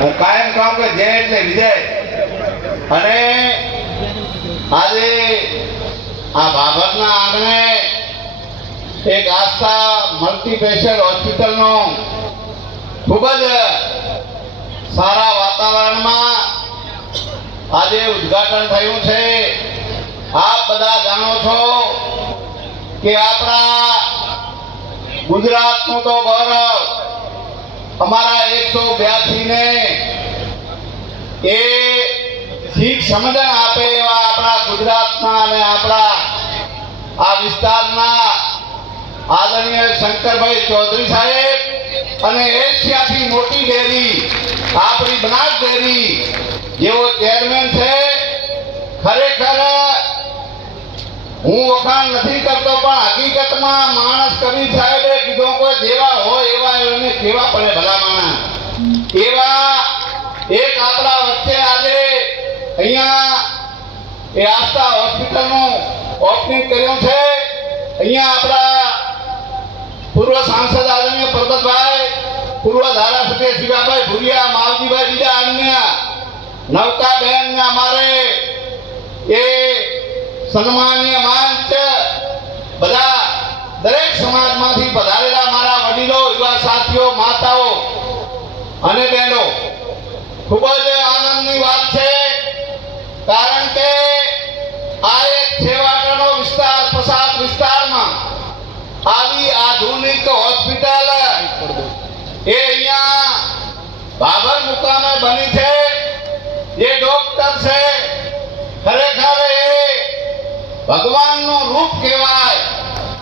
હું કાયમ કહું કે જય એટલે વિજય. અને આજે આ બાબતના આંગણે એક આસ્થા મલ્ટીસ્પેશિયલ હોસ્પિટલનો ખૂબ જ સારા વાતાવરણમાં આજે ઉદ્ઘાટન થયું છે. આપ બધા જાણો છો કે આપણા ગુજરાતનું તો ગૌરવ, અમારા એકસો બ્યાસી ને એ શીખ સમજણ આપે એવા આપણા ગુજરાતના અને આપણા આ વિસ્તારના આદરણીય શંકરભાઈ ચૌધરી સાહેબ અને એશિયાથી મોટી ડેરી, આપણી બનાસ ડેરી જેવો ચેરમેન છે, ખરેખર હું વખાણ નથી કરતો, પણ હકીકતમાં માણસ કવિ સાહેબે કીધું, કોઈ જેવા હોય એવા એને કેવા પડે ભલા માણસ એવા એક આપણા વચ્ચે આજે અહીંયા એ આસ્થા હોસ્પિટલનું ઓપનિંગ કર્યું છે. અહીંયા આપણા પૂર્વ સાંસદ આદરણીય પરબતભાઈ પૂર્વ ધારાસભ્ય શિવાભાઈ ભુરિયા, માવજીભાઈ બીજા અન્ય નવકાબેન અમારે એ સન્માનીય મંચ બધા દરેક સમાજમાંથી પધારેલા મારા વડીલો, યુવા સાથીઓ, માતાઓ અને બહેનો, ખૂબ જ આનંદની વાત છે કારણ કે આ એક છેવાડાનો વિસ્તાર પસાર વિસ્તારમાં આવી આધુનિક હોસ્પિટલ એ અહીંયા બાબર મુકામે બની છે. જે ડોક્ટર છે, ખરેખર એ ભગવાનનું રૂપ કહેવાય.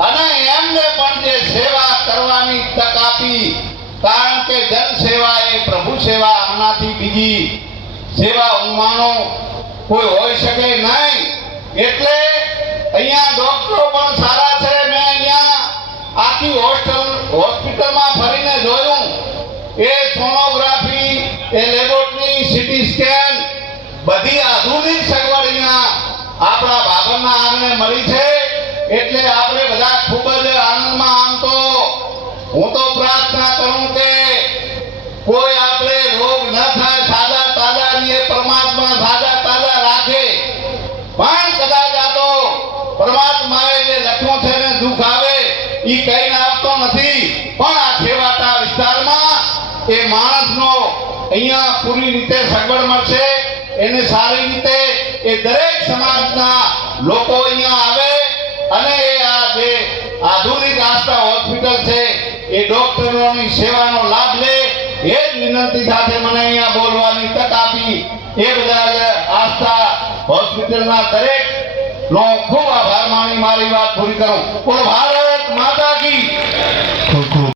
અને એમને પણ જે સેવા કરવાની તક આપી, કારણ કે જન સેવા એ પ્રભુ સેવા આનાથી બીજી સેવા ઉમાનો કોઈ હોઈ શકે નહીં. એટલે અહીંયા ડોક્ટરો પણ સારા છે. મેં અહીંયા આખી હોસ્ટેલ હોસ્પિટલમાં ફરીને જોયું. એ સોનોગ્રાફી એ લેબોરેટરી સ્કેન બધી આધુનિક સગવડ અહીંયા આપણા બાબરના આંગણે મળી છે. એટલે આપણે બધા ખૂબ જ આનંદમાં આમ તો હું તો પ્રાર્થના કરું કે કોઈ આપણે રોગ ન થાય સાજા તાજા રહીએ, પરમાત્મા સાજા તાજા રાખે. પણ કદાચ આ તો પરમાત્માએ જે લખ્યું છે ને દુઃખ આવે એ કઈ આપતો નથી. એ માણસનો અહીંયા પૂરી રીતે સગવડ મળશે એને સારી રીતે એ દરેક સમાજના લોકો અહીંયા આવે અને એ આ જે આધુનિક આસ્થા હોસ્પિટલ છે, એ ડોક્ટરોની સેવાનો લાભ લે. એ જ વિનંતી સાથે મને અહીંયા બોલવાની તક આપી. એ બધા આસ્થા હોસ્પિટલના દરેક નો ખૂબ આભાર માની મારી વાત પૂરી કરું. બોલો, ભારત માતા કી. ખૂબ ખૂબ.